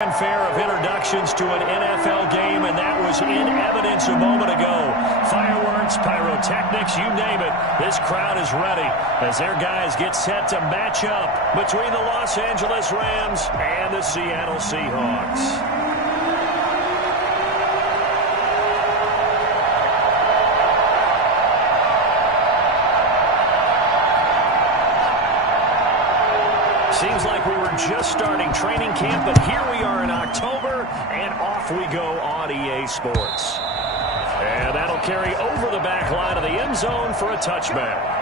Fanfare of introductions to an NFL game, and that was in evidence a moment ago. Fireworks, pyrotechnics, you name it. This crowd is ready as their guys get set to match up between the Los Angeles Rams and the Seattle Seahawks. Seems like we were just starting training camp, but here we are in October, and off we go on EA Sports. And that'll carry over the back line of the end zone for a touchback.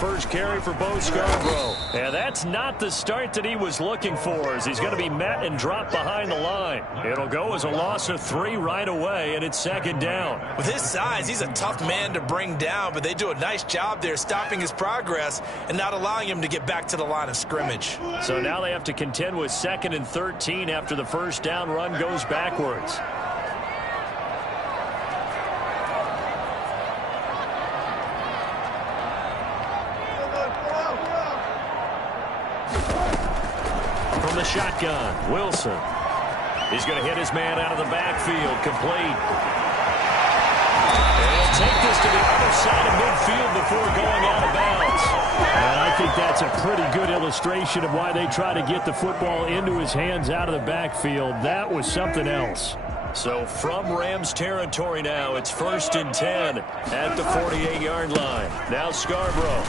First carry for Bo Scarborough. And that's not the start that he was looking for, as he's going to be met and dropped behind the line. It'll go as a loss of 3 right away, and it's second down. With his size, he's a tough man to bring down, but they do a nice job there stopping his progress and not allowing him to get back to the line of scrimmage. So now they have to contend with 2nd and 13 after the first down run goes backwards. From the shotgun, Wilson. He's going to hit his man out of the backfield, complete. And he'll take this to the other side of midfield before going out of bounds. And I think that's a pretty good illustration of why they try to get the football into his hands out of the backfield. That was something else. So from Rams territory now, it's 1st and 10 at the 48-yard line. Now Scarborough.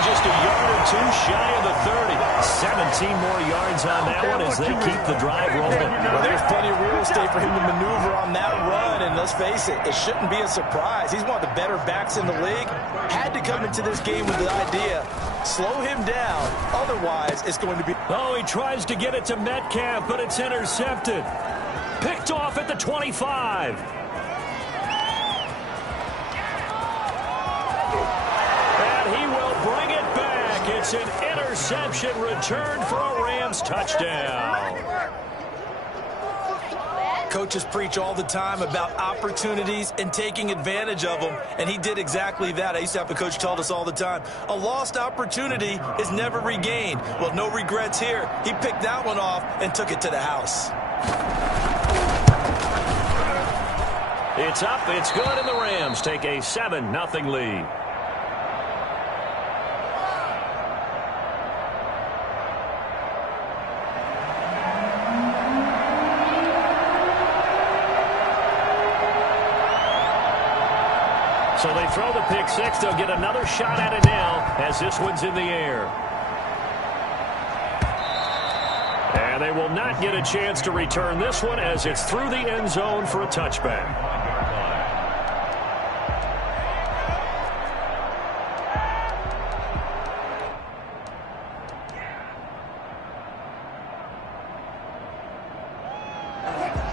Just a yard or two shy of the 30. 17 more yards on that one as they keep the drive rolling. Well, there's plenty of real estate for him to maneuver on that run, and let's face it, it shouldn't be a surprise. He's one of the better backs in the league. Had to come into this game with the idea, slow him down, otherwise it's going to be... Oh, he tries to get it to Metcalf, but it's intercepted. Picked off at the 25. It's an interception returned for a Rams touchdown. Coaches preach all the time about opportunities and taking advantage of them, and he did exactly that. I used to have a coach tell us all the time, a lost opportunity is never regained. Well, no regrets here. He picked that one off and took it to the house. It's up, it's good, and the Rams take a 7-0 lead. So they throw the pick six. They'll get another shot at it now as this one's in the air. And they will not get a chance to return this one as it's through the end zone for a touchback.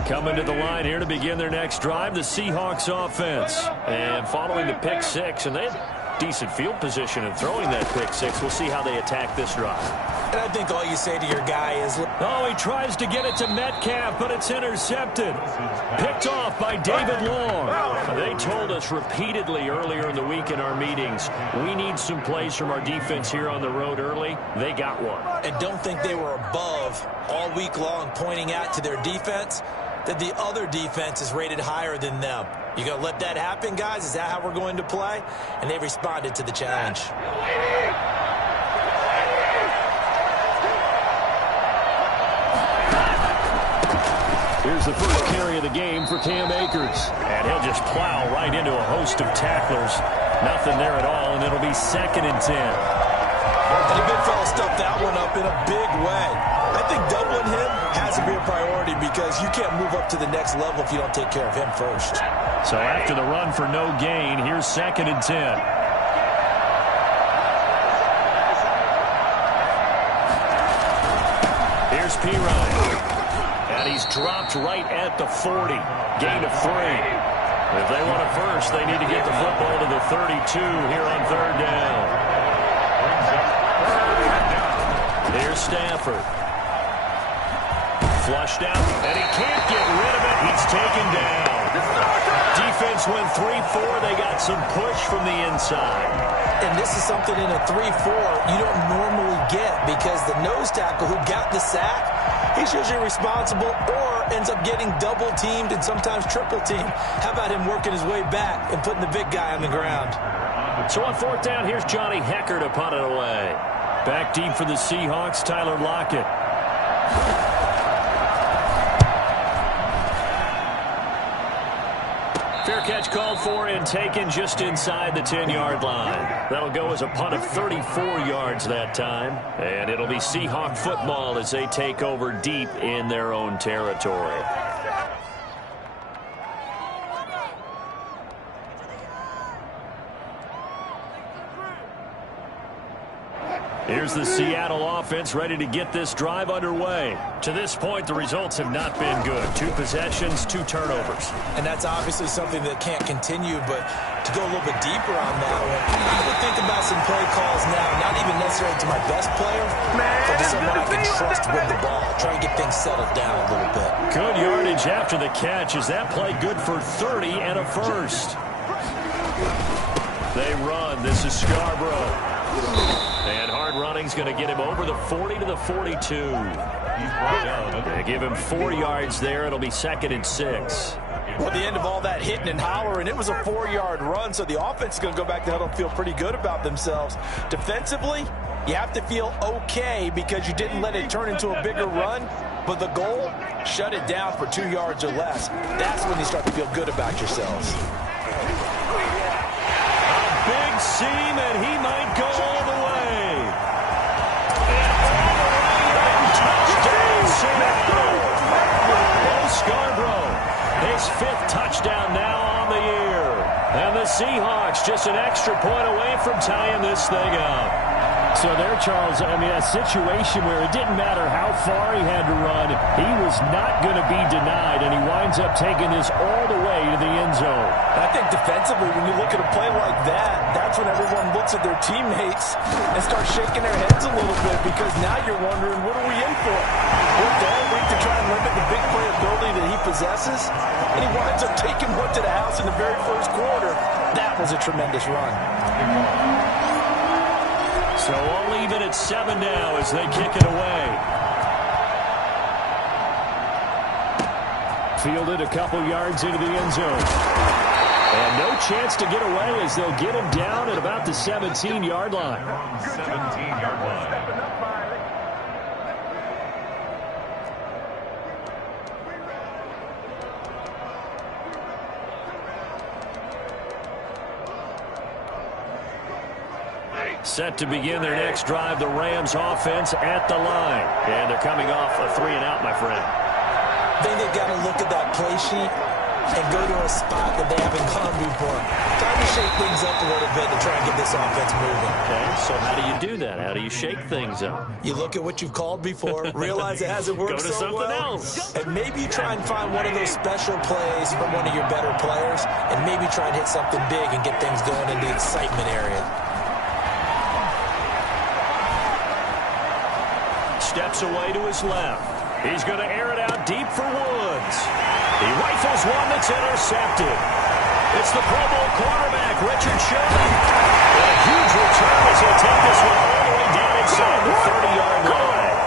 Coming to the line here to begin their next drive, the Seahawks offense. And following the pick six, and they had decent field position in throwing that pick six. We'll see how they attack this drive. And I think all you say to your guy is... Oh, he tries to get it to Metcalf, but it's intercepted. Picked off by David Long. They told us repeatedly earlier in the week in our meetings, we need some plays from our defense here on the road early. They got one. And don't think they were above all week long pointing out to their defense that the other defense is rated higher than them. You gonna let that happen, guys? Is that how we're going to play? And they responded to the challenge. Here's the first carry of the game for Cam Akers. And he'll just plow right into a host of tacklers. Nothing there at all, and it'll be 2nd and 10. And the big fella stuffed that one up in a big way. I think doubling him has to be a priority because you can't move up to the next level if you don't take care of him first. So after the run for no gain, here's 2nd and 10. Here's P. Ryan. And he's dropped right at the 40. Gain of 3. If they want a first, they need to get the football to the 32 here on third down. Here's Stafford. Flushed out, and he can't get rid of it. He's taken down. Defense went 3-4. They got some push from the inside. And this is something in a 3-4 you don't normally get because the nose tackle who got the sack, he's usually responsible or ends up getting double-teamed and sometimes triple-teamed. How about him working his way back and putting the big guy on the ground? So on fourth down, here's Johnny Hecker to punt it away. Back deep for the Seahawks, Tyler Lockett. Fair catch called for and taken just inside the 10-yard line. That'll go as a punt of 34 yards that time. And it'll be Seahawk football as they take over deep in their own territory. Here's the Seattle offense ready to get this drive underway. To this point, the results have not been good. 2 possessions, 2 turnovers. And that's obviously something that can't continue, but to go a little bit deeper on that one, I would think about some play calls now, not even necessarily to my best player, but to someone I can trust with the ball. Try and get things settled down a little bit. Good yardage after the catch. Is that play good for 30 and a first? They run. This is Scarborough. And hard running's going to get him over the 40 to the 42. They give him 4 yards there. It'll be 2nd and 6. Well, at the end of all that hitting and hollering, it was a 4-yard run, so the offense is going to go back to huddle and feel pretty good about themselves. Defensively, you have to feel okay because you didn't let it turn into a bigger run, but the goal, shut it down for 2 yards or less. That's when you start to feel good about yourselves. A big seam, and he might go all the way. And all the way in, touchdown, Seattle. Bo Scarborough, his 5th touchdown now on the year. And the Seahawks just an extra point away from tying this thing up. So there, Charles, I mean, a situation where it didn't matter how far he had to run, he was not going to be denied, and he winds up taking this all the way to the end zone. I think defensively, when you look at a play like that, that's when everyone looks at their teammates and starts shaking their heads a little bit because now you're wondering, what are we in for? We're all week to try and limit the big playability that he possesses, and he winds up taking one to the house in the very first quarter. That was a tremendous run. So all even at 7 now as they kick it away. Fielded a couple yards into the end zone. And no chance to get away as they'll get him down at about the 17-yard line. 17-yard line. Set to begin their next drive, the Rams offense at the line. And they're coming off a 3-and-out, my friend. I think they've got to look at that play sheet and go to a spot that they haven't gone before. Time to shake things up a little bit to try and get this offense moving. Okay, so how do you do that? How do you shake things up? You look at what you've called before, realize it hasn't worked Go to so something well, else. and maybe you try and find one of those special plays from one of your better players, and maybe try and hit something big and get things going in the excitement area. Steps away to his left. He's going to air it out deep for Woods. He rifles one that's intercepted. It's the Pro Bowl quarterback, Richard Sherman. And a huge return as he'll take this one all the way down inside the 30-yard line.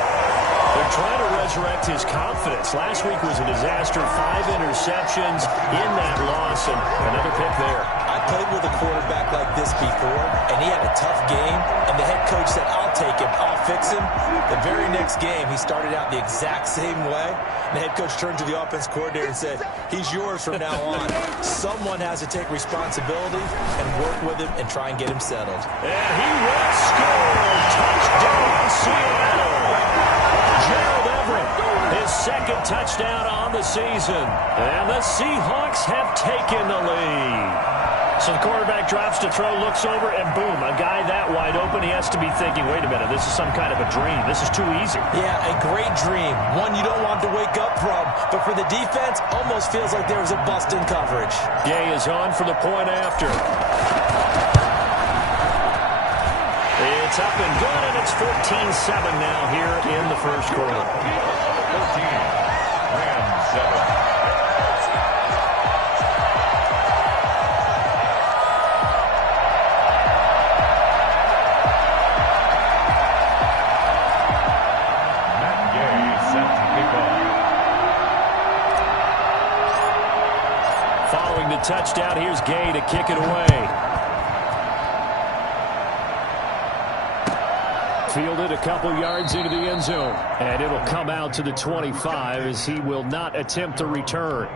They're trying to resurrect his confidence. Last week was a disaster. 5 interceptions in that loss, and another pick there. I played with a quarterback like this before, and he had a tough game, and the head coach said, I'll take him, I'll fix him. The very next game, he started out the exact same way. And the head coach turned to the offense coordinator and said, he's yours from now on. Someone has to take responsibility and work with him and try and get him settled. And he will score. Touchdown, Seattle. Gerald Everett, his 2nd touchdown on the season. And the Seahawks have taken the lead. So the quarterback drops to throw, looks over, and boom, a guy that wide open when he has to be thinking, wait a minute, this is some kind of a dream. This is too easy. Yeah, a great dream. One you don't want to wake up from. But for the defense, almost feels like there was a bust in coverage. Gay is on for the point after. It's up and good, and it's 14-7 now here in the first quarter. 14, Rams 7. Following the touchdown, here's Gay to kick it away. Fielded a couple yards into the end zone. And it'll come out to the 25 as he will not attempt to return.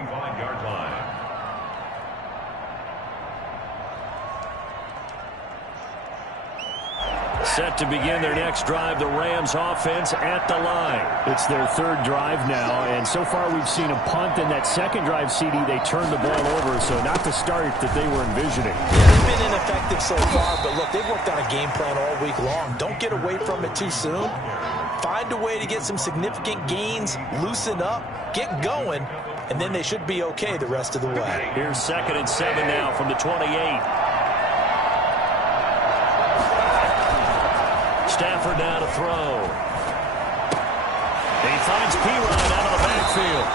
Set to begin their next drive, the Rams offense at the line. It's their third drive now, and so far we've seen a punt. In that second drive, CD, they turned the ball over, so not the start that they were envisioning. Yeah, they've been ineffective so far, but look, they've worked on a game plan all week long. Don't get away from it too soon. Find a way to get some significant gains, loosen up, get going, and then they should be okay the rest of the way. Here's 2nd and 7 now from the 28. Stafford now to throw. He finds P-Ryan out of the backfield.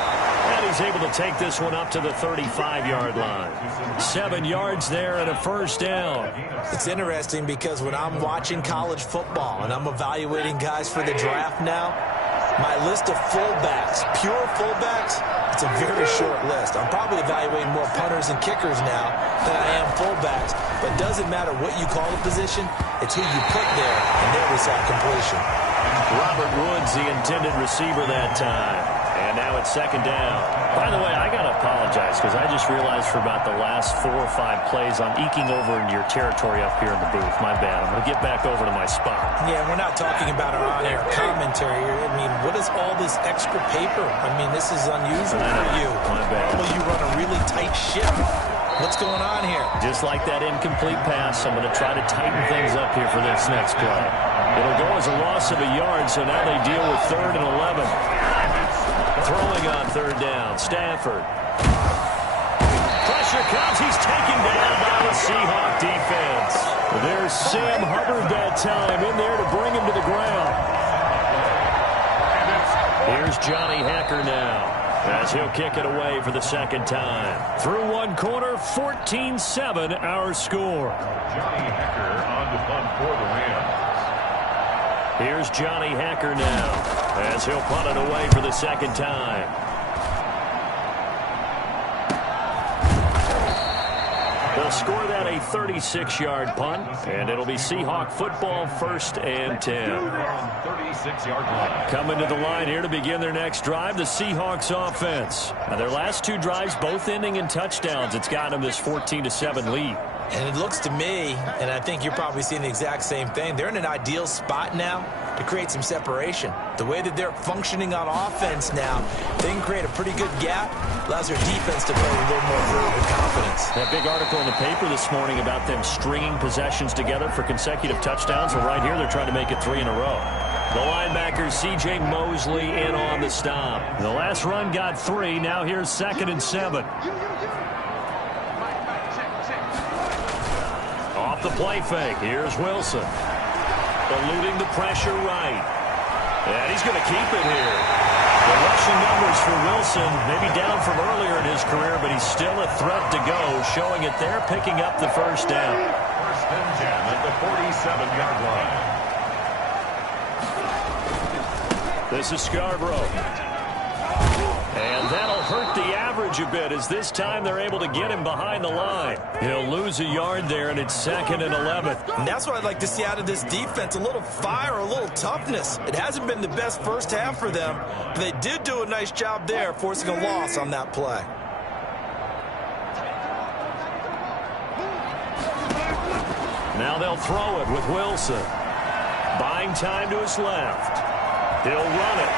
And he's able to take this one up to the 35-yard line. 7 yards there and a first down. It's interesting because when I'm watching college football and I'm evaluating guys for the draft now, my list of fullbacks, pure fullbacks, it's a very short list. I'm probably evaluating more punters and kickers now than I am fullbacks. But it doesn't matter what you call the position, it's who you put there, and there we saw completion. Robert Woods, the intended receiver that time. And now it's 2nd down. By the way, I got to apologize because I just realized for about the last 4 or 5 plays I'm eking over into your territory up here in the booth. My bad. I'm going to get back over to my spot. Yeah, we're not talking about our on-air commentary. I mean, what is all this extra paper? I mean, this is unusual for you. My bad. Normally you run a really tight ship. What's going on here? Just like that incomplete pass, I'm going to try to tighten things up here for this next play. It'll go as a loss of a yard, so now they deal with 3rd and 11. Throwing on 3rd down, Stafford. Pressure comes. He's taken down by the Seahawk defense. There's Sam Hubbard that time in there to bring him to the ground. Here's Johnny Hacker now as he'll kick it away for the 2nd time. Through one quarter, 14-7 our score. Johnny Hacker on the punt for the Rams. Here's Johnny Hacker now as he'll punt it away for the 2nd time. They'll score that a 36-yard punt, and it'll be Seahawk football 1st and 10. 36-yard line. Coming to the line here to begin their next drive, the Seahawks offense. Now, their last 2 drives, both ending in touchdowns. It's got them this 14-7 lead. And it looks to me, and I think you're probably seeing the exact same thing, they're in an ideal spot now to create some separation. The way that they're functioning on offense now, they can create a pretty good gap, allows their defense to play a little more through with confidence. That big article in the paper this morning about them stringing possessions together for consecutive touchdowns. Well, right here, they're trying to make it 3 in a row. The linebacker, C.J. Mosley, in on the stop. The last run got 3. Now here's 2nd and 7. Off the play fake. Here's Wilson. Eluding the pressure right. And he's going to keep it here. The rushing numbers for Wilson, maybe down from earlier in his career, but he's still a threat to go, showing it there, picking up the first down. 1st and 10 at the 47-yard line. This is Scarborough. And that'll hurt the average a bit as this time they're able to get him behind the line. He'll lose a yard there, and it's 2nd and 11. And that's what I'd like to see out of this defense, a little fire, a little toughness. It hasn't been the best first half for them, but they did do a nice job there, forcing a loss on that play. Now they'll throw it with Wilson. Buying time to his left. He'll run it.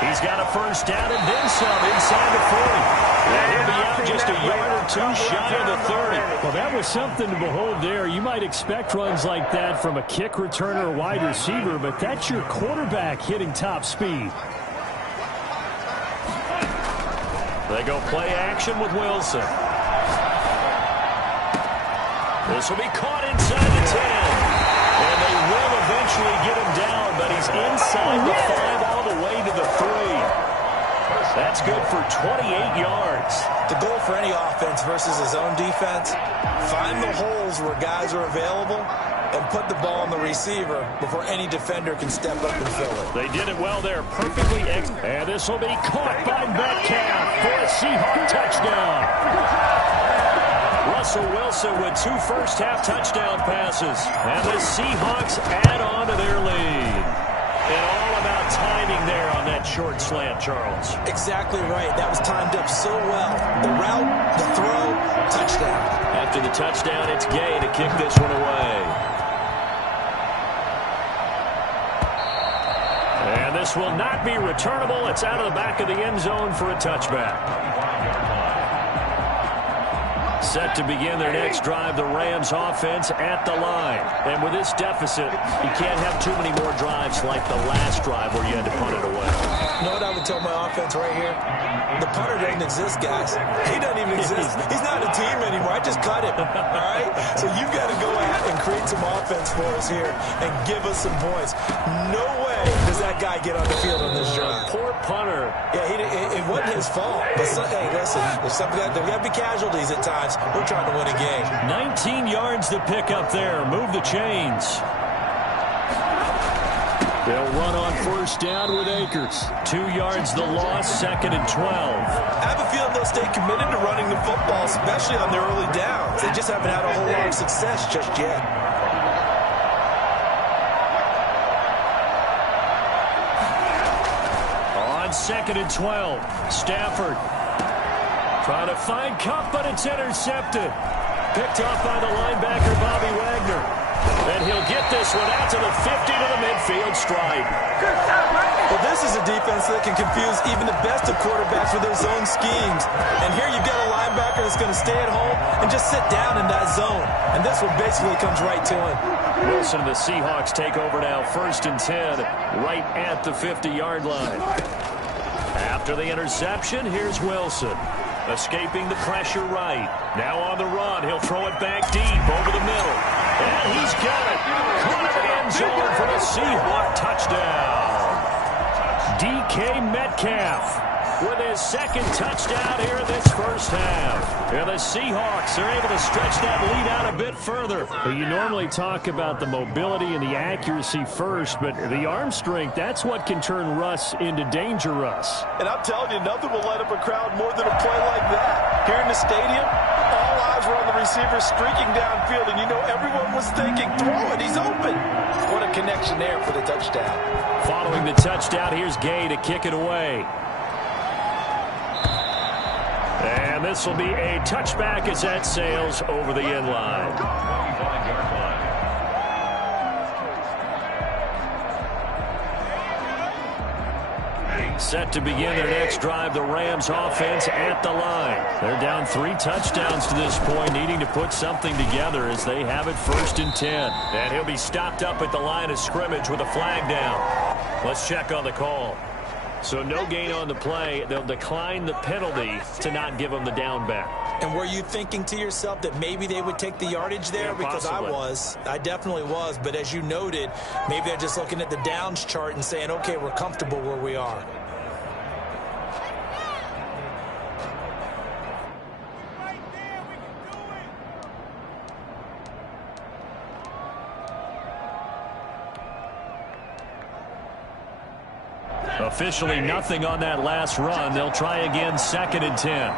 He's got a first down and then some inside the 40. And he'll be out just a yard or two shy of the 30. Well, that was something to behold there. You might expect runs like that from a kick returner or wide receiver, but that's your quarterback hitting top speed. They go play action with Wilson. This will be caught inside the 10. And they will eventually get him down, but he's inside the 5 all the way to the 3. That's good for 28 yards. The goal for any offense versus his own defense, find the holes where guys are available and put the ball on the receiver before any defender can step up and fill it. They did it well there, perfectly. And this will be caught by Metcalf for a Seahawk touchdown. Russell Wilson with 2 first-half touchdown passes. And the Seahawks add on to their lead. And all about timing there on that short slant, Charles. Exactly right. That was timed up so well. The route, the throw, touchdown. After the touchdown, it's Gay to kick this one away. And this will not be returnable. It's out of the back of the end zone for a touchback. Set to begin their next drive, the Rams offense at the line. And with this deficit, you can't have too many more drives like the last drive where you had to punt it away. You know what I would tell my offense right here? The punter doesn't exist, guys. He doesn't even exist. He's not a team anymore. I just cut him. All right? So you've got to go out and create some offense for us here and give us some points. No way does that guy get on the field on this drive. Poor punter. Yeah, it wasn't his fault. But hey, listen, there's got to be casualties at times. We're trying to win a game. 19 yards to pick up there. Move the chains. They'll run on first down with Akers. 2 yards the loss, 2nd and 12. I have a feeling they'll stay committed to running the football, especially on their early downs. They just haven't had a whole lot of success just yet. On 2nd and 12, Stafford trying to find Kupp, but it's intercepted. Picked off by the linebacker, Bobby Wagner. And he'll get this one out to the 50 to the midfield stripe. Well, this is a defense that can confuse even the best of quarterbacks with their zone schemes. And here you've got a linebacker that's going to stay at home and just sit down in that zone. And this one basically comes right to him. Wilson and the Seahawks take over now, 1st and 10, right at the 50-yard line. After the interception, here's Wilson. Escaping the pressure right. Now on the run. He'll throw it back deep over the middle. And he's got it. Caught in the end zone for a Seahawk touchdown. DK Metcalf with his 2nd touchdown here in this first half. And the Seahawks are able to stretch that lead out a bit further. You normally talk about the mobility and the accuracy first, but the arm strength, that's what can turn Russ into danger Russ. And I'm telling you, nothing will light up a crowd more than a play like that. Here in the stadium, all eyes were on the receiver streaking downfield, and you know everyone was thinking, throw it, he's open. What a connection there for the touchdown. Following the touchdown, here's Gay to kick it away. And this will be a touchback as that sails over the end line. Set to begin their next drive, the Rams offense at the line. They're down 3 touchdowns to this point, needing to put something together as they have it 1st and 10. And he'll be stopped up at the line of scrimmage with a flag down. Let's check on the call. So no gain on the play. They'll decline the penalty to not give them the down back. And were you thinking to yourself that maybe they would take the yardage there? Yeah, because possibly. I definitely was. But as you noted, maybe they're just looking at the downs chart and saying, okay, we're comfortable where we are. Officially nothing on that last run. They'll try again, 2nd and 10.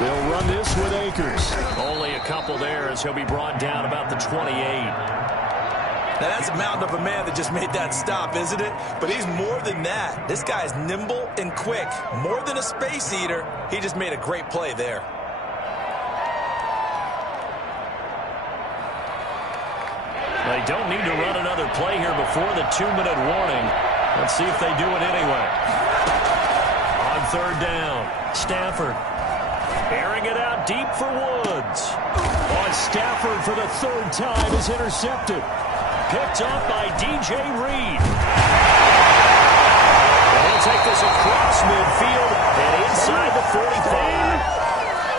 They'll run this with Akers. Only a couple there as he'll be brought down about the 28. Now, that's a mountain of a man that just made that stop, isn't it? But he's more than that. This guy is nimble and quick. More than a space eater. He just made a great play there. They don't need to run another play here before the 2-minute warning. Let's see if they do it anyway. On third down, Stafford airing it out deep for Woods. On Stafford for the third time is intercepted. Picked up by DJ Reed. And he'll take this across midfield and inside the 45.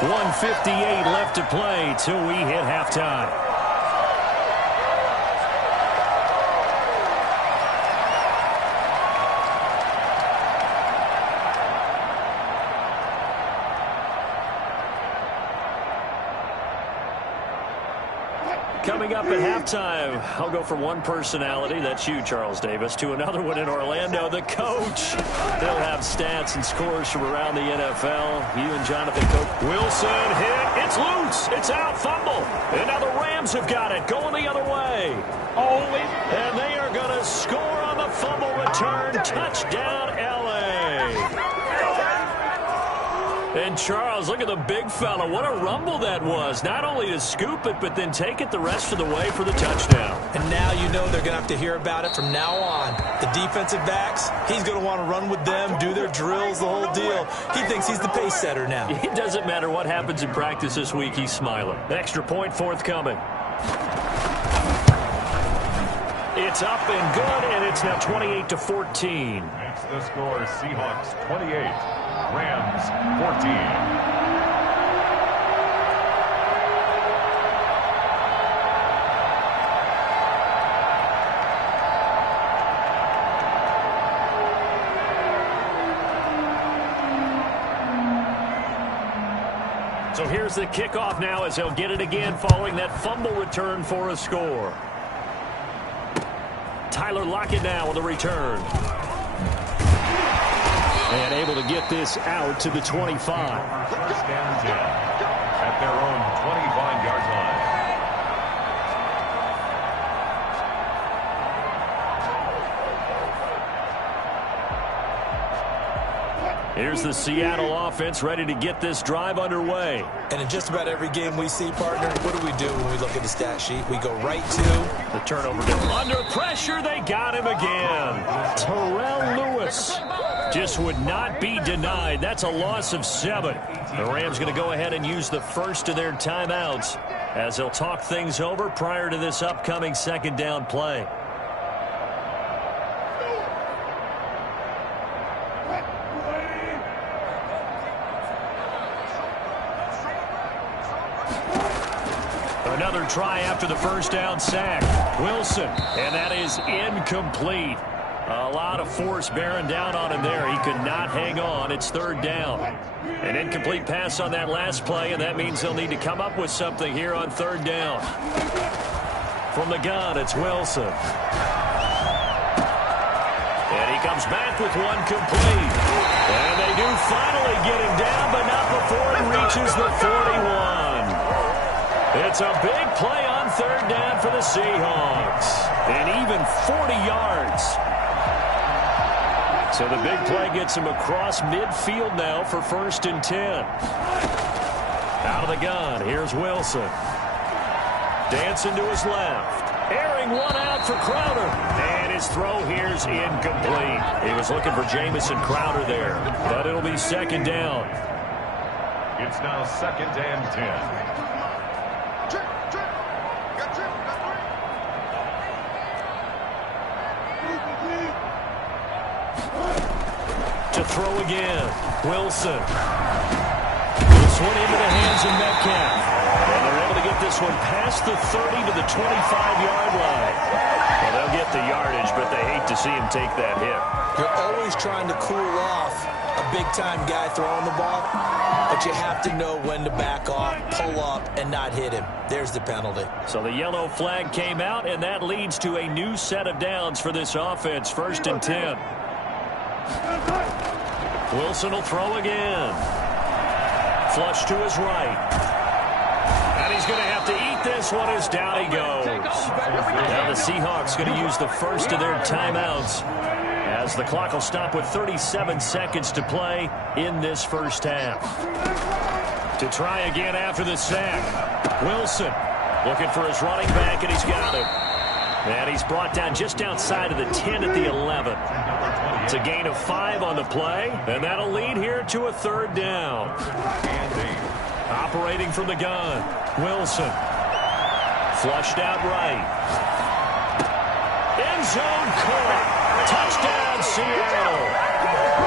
1:58 left to play till we hit halftime. Coming up at halftime, I'll go from one personality, that's you, Charles Davis, to another one in Orlando, the coach. They'll have stats and scores from around the NFL. You and Jonathan Coach. Wilson hit. It's loose. It's out. Fumble. And now the Rams have got it. Going the other way. Always. And they are going to score on the fumble return. Touchdown, L.A. And Charles, look at the big fella. What a rumble that was. Not only to scoop it, but then take it the rest of the way for the touchdown. And now you know they're going to have to hear about it from now on. The defensive backs, he's going to want to run with them, do their drills, the whole deal. He thinks he's the pace setter now. It doesn't matter what happens in practice this week, he's smiling. Extra point forthcoming. It's up and good, and it's now 28-14. Makes the score Seahawks 28. Rams 14. So here's the kickoff now as they'll get it again following that fumble return for a score. Tyler Lockett now with a return. And able to get this out to the 25. First and 10 at their own 25-yard line. Here's the Seattle offense ready to get this drive underway. And in just about every game we see, partner, what do we do when we look at the stat sheet? We go right to the turnover. Under pressure, they got him again. Terrell Lewis just would not be denied. That's a loss of 7. The Rams going to go ahead and use the first of their timeouts as they'll talk things over prior to this upcoming second down play. Another try after the first down sack. Wilson, and that is incomplete. A lot of force bearing down on him there. He could not hang on. It's third down. An incomplete pass on that last play, and that means they'll need to come up with something here on third down. From the gun, it's Wilson. And he comes back with one complete. And they do finally get him down, but not before he reaches the 41. It's a big play on third down for the Seahawks. And even 40 yards. So the big play gets him across midfield now for first and 10. Out of the gun, here's Wilson. Dancing to his left. Airing one out for Crowder. And his throw here's incomplete. He was looking for Jamison Crowder there. But it'll be second down. It's now second and 10. To throw again. Wilson. This one into the hands of Metcalf. And they're able to get this one past the 30 to the 25-yard line. Well, they'll get the yardage, but they hate to see him take that hit. You're always trying to cool off a big-time guy throwing the ball, but you have to know when to back off, pull up, and not hit him. There's the penalty. So the yellow flag came out, and that leads to a new set of downs for this offense. First and 10. Wilson will throw again. Flush to his right. And he's going to have to eat this one as down he goes. Now the Seahawks going to use the first of their timeouts as the clock will stop with 37 seconds to play in this first half. To try again after the sack. Wilson looking for his running back, and he's got it. And he's brought down just outside of the 10 at the 11. It's a gain of 5 on the play, and that'll lead here to a third down. Operating from the gun, Wilson. Flushed out right. End zone caught. Touchdown, Seattle.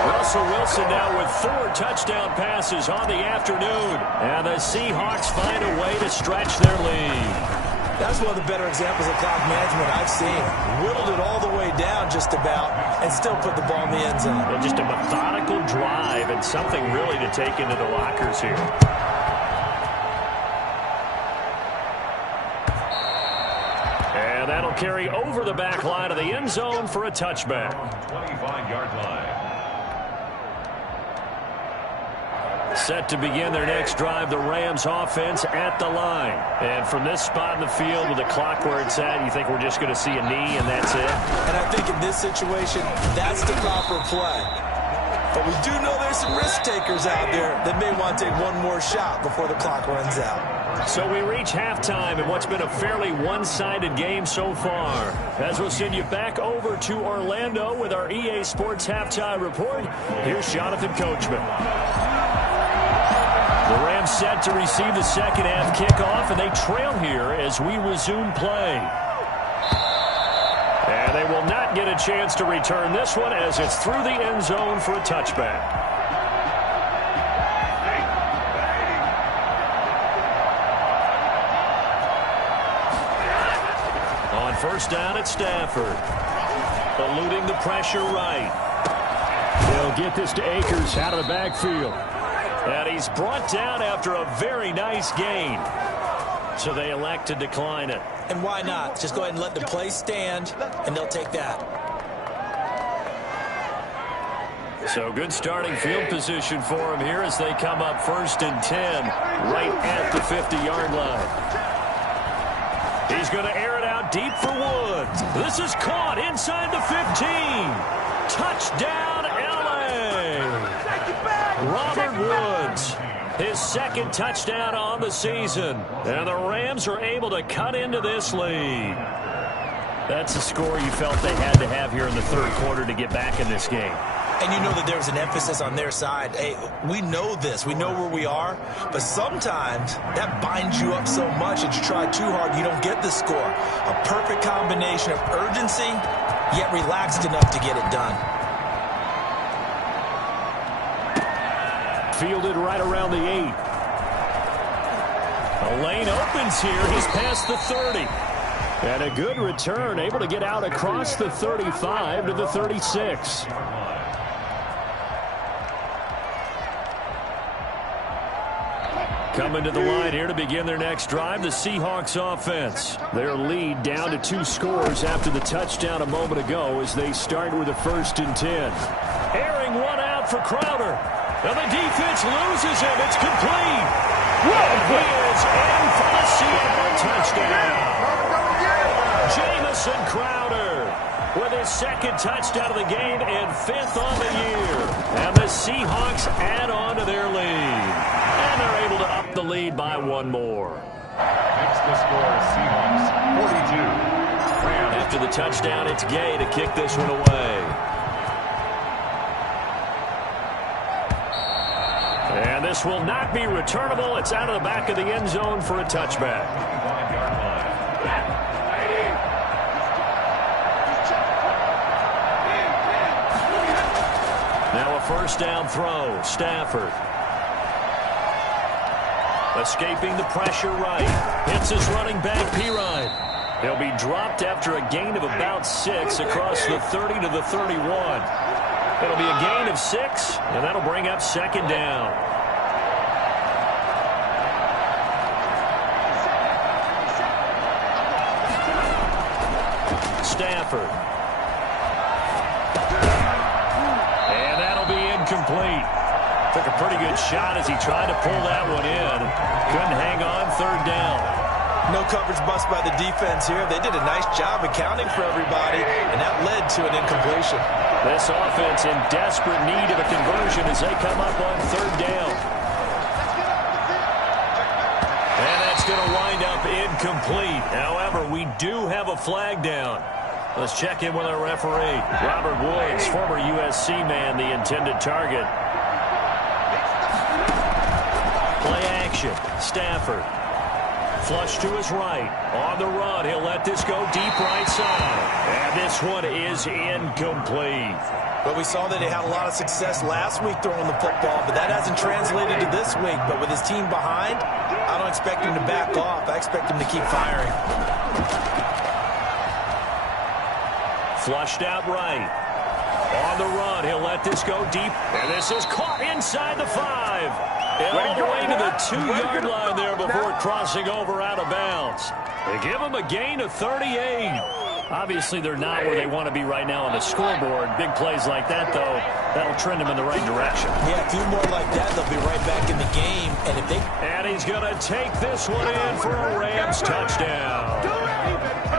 Russell Wilson now with 4 touchdown passes on the afternoon. And the Seahawks find a way to stretch their lead. That's one of the better examples of clock management I've seen. Whittled it all the way down just about and still put the ball in the end zone. And just a methodical drive and something really to take into the lockers here. And that'll carry over the back line of the end zone for a touchback. 25-yard line. Set to begin their next drive, the Rams offense at the line. And from this spot in the field with the clock where it's at, you think we're just going to see a knee and that's it? And I think in this situation, that's the proper play. But we do know there's some risk takers out there that may want to take one more shot before the clock runs out. So we reach halftime in what's been a fairly one-sided game so far. As we'll send you back over to Orlando with our EA Sports Halftime Report, here's Jonathan Coachman. The Rams set to receive the second half kickoff, and they trail here as we resume play. And they will not get a chance to return this one as it's through the end zone for a touchback. On first down at Stafford. Eluding the pressure right. They'll get this to Akers out of the backfield. And he's brought down after a very nice gain. So they elect to decline it. And why not? Just go ahead and let the play stand, and they'll take that. So good starting field position for him here as they come up 1st and 10 right at the 50-yard line. He's going to air it out deep for Woods. This is caught inside the 15. Touchdown, L.A. Robert Woods, his second touchdown on the season. And the Rams are able to cut into this lead. That's a score you felt they had to have here in the third quarter to get back in this game. And you know that there's an emphasis on their side. Hey, we know this. We know where we are. But sometimes that binds you up so much that you try too hard, you don't get the score. A perfect combination of urgency, yet relaxed enough to get it done. Fielded right around the 8. A lane opens here. He's past the 30. And a good return, able to get out across the 35 to the 36. Coming to the line here to begin their next drive, the Seahawks offense. Their lead down to 2 scores after the touchdown a moment ago as they start with a 1st and 10. Airing one out for Crowder. And the defense loses him. It's complete. And he is in for the Seattle touchdown. Jamison Crowder with his second touchdown of the game and 5th on the year. And the Seahawks add on to their lead. And they're able to up the lead by 1 more. Makes the score Seahawks 42. Rams. After the touchdown, it's Gay to kick this one away. And this will not be returnable. It's out of the back of the end zone for a touchback. 25-yard line. Now a first down throw. Stafford. Escaping the pressure right. Hits his running back, Pirine. He'll be dropped after a gain of about 6 across the 30 to the 31. It'll be a gain of 6, and that'll bring up 2nd down. Stafford. And that'll be incomplete. Took a pretty good shot as he tried to pull that one in. Couldn't hang on, 3rd down. No coverage bust by the defense here. They did a nice job accounting for everybody, and that led to an incompletion. This offense in desperate need of a conversion as they come up on 3rd down. And that's going to wind up incomplete. However, we do have a flag down. Let's check in with our referee. Robert Woods, former USC man, the intended target. Play action. Stafford. Flush to his right. On the run. He'll let this go deep right side. And this one is incomplete. But we saw that he had a lot of success last week throwing the football, but that hasn't translated to this week. But with his team behind, I don't expect him to back off. I expect him to keep firing. Flushed out right. On the run. He'll let this go deep. And this is caught inside the 5. And all the way to the 2-yard line there before crossing over out of bounds. They give him a gain of 38. Obviously, they're not where they want to be right now on the scoreboard. Big plays like that, though, that'll trend them in the right direction. Yeah, a few more like that, they'll be right back in the game. And he's going to take this one in for a Rams touchdown.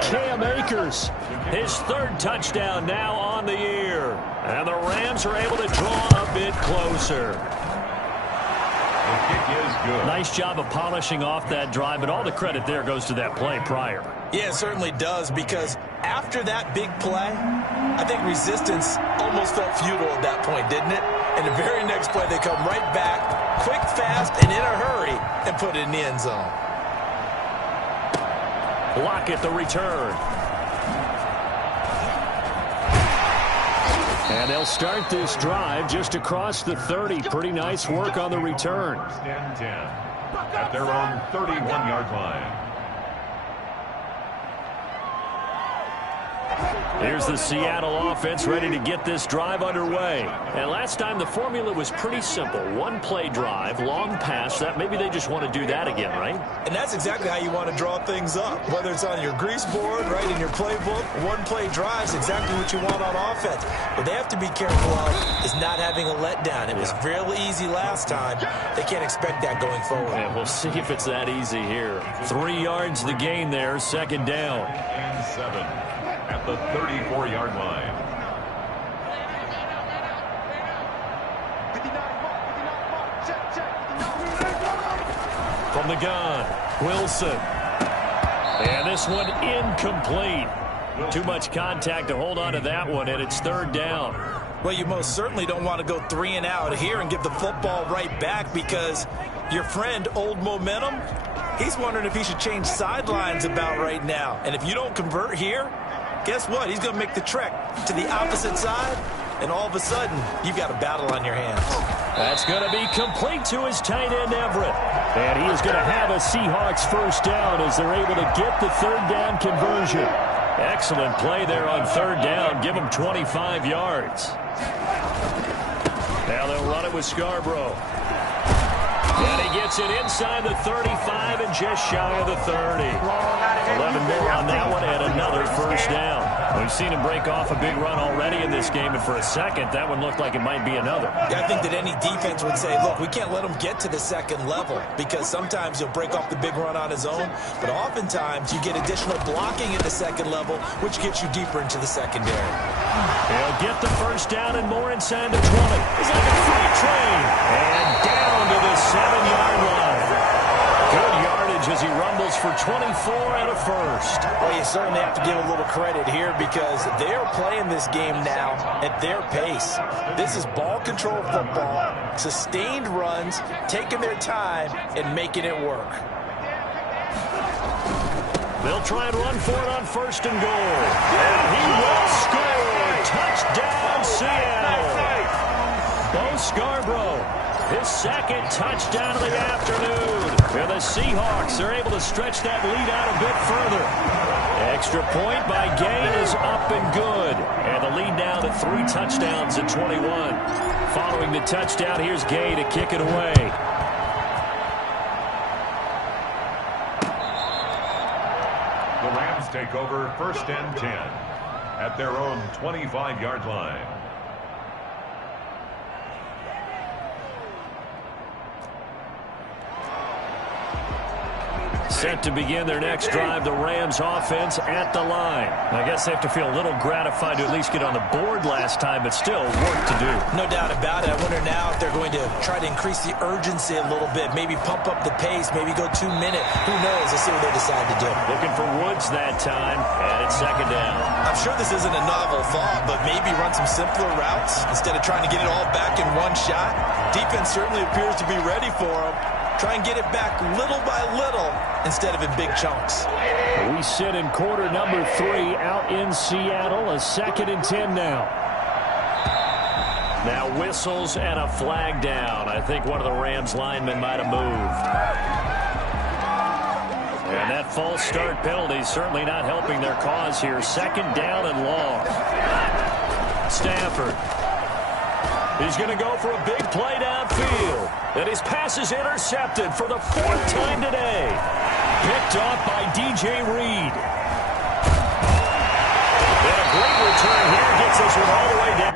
Cam Akers, his 3rd touchdown now on the year. And the Rams are able to draw a bit closer. The kick is good. Nice job of polishing off that drive, but all the credit there goes to that play prior. Yeah, it certainly does, because after that big play, I think resistance almost felt futile at that point, didn't it? And the very next play, they come right back, quick, fast, and in a hurry, and put it in the end zone. Lockett the return. And they'll start this drive just across the 30. Pretty nice work on the return. 10-10 at their own 31-yard line. Here's the Seattle offense ready to get this drive underway. And last time the formula was pretty simple. One-play drive, long pass. That maybe they just want to do that again, right? And that's exactly how you want to draw things up. Whether it's on your grease board, right, in your playbook, one-play drive is exactly what you want on offense. What they have to be careful of is not having a letdown. It was real easy last time. They can't expect that going forward. And we'll see if it's that easy here. 3 yards the gain there, 2nd down. And 7 at the 34-yard line. From the gun, Wilson. And this one incomplete. Too much contact to hold on to that one, and it's 3rd down. Well, you most certainly don't want to go 3 and out here and give the football right back, because your friend, Old Momentum, he's wondering if he should change sidelines about right now. And if you don't convert here, guess what? He's going to make the trek to the opposite side, and all of a sudden, you've got a battle on your hands. That's going to be complete to his tight end, Everett. And he is going to have a Seahawks 1st down as they're able to get the 3rd down conversion. Excellent play there on 3rd down. Give him 25 yards. Now they'll run it with Scarborough. And he gets it inside the 35 and just shy of the 30. 11 more on that one and another 1st down. We've seen him break off a big run already in this game, and for a second, that one looked like it might be another. Yeah, I think that any defense would say, look, we can't let him get to the 2nd level, because sometimes he'll break off the big run on his own, but oftentimes you get additional blocking at the 2nd level, which gets you deeper into the secondary. He'll get the 1st down and more inside the 20. He's like a freight train. And down to the 7-yard line. Good yardage as he rumbles for 24 and a 1st. Well, you certainly have to give a little credit here, because they're playing this game now at their pace. This is ball control football, sustained runs, taking their time, and making it work. They'll try and run for it on 1st and goal. And he will score. Touchdown, Seattle. Bo Scarborough, his 2nd touchdown of the afternoon. And the Seahawks are able to stretch that lead out a bit further. Extra point by Gay is up and good. And the lead now to 3 touchdowns at 21. Following the touchdown, here's Gay to kick it away. The Rams take over 1st and 10 at their own 25-yard line. Set to begin their next drive, the Rams offense at the line. I guess they have to feel a little gratified to at least get on the board last time, but still work to do. No doubt about it. I wonder now if they're going to try to increase the urgency a little bit, maybe pump up the pace, maybe go 2 minute. Who knows? Let's see what they decide to do. Looking for Woods that time, and it's second down. I'm sure this isn't a novel thought, but maybe run some simpler routes instead of trying to get it all back in one shot. Defense certainly appears to be ready for them. Try and get it back little by little instead of in big chunks. We sit in quarter number 3 out in Seattle. A 2nd and 10 now. Now whistles and a flag down. I think one of the Rams linemen might have moved. And that false start penalty certainly not helping their cause here. 2nd down and long. Stafford. He's going to go for a big play downfield. And his pass is intercepted for the 4th time today. Picked off by DJ Reed. And a great return here gets this one all the way down.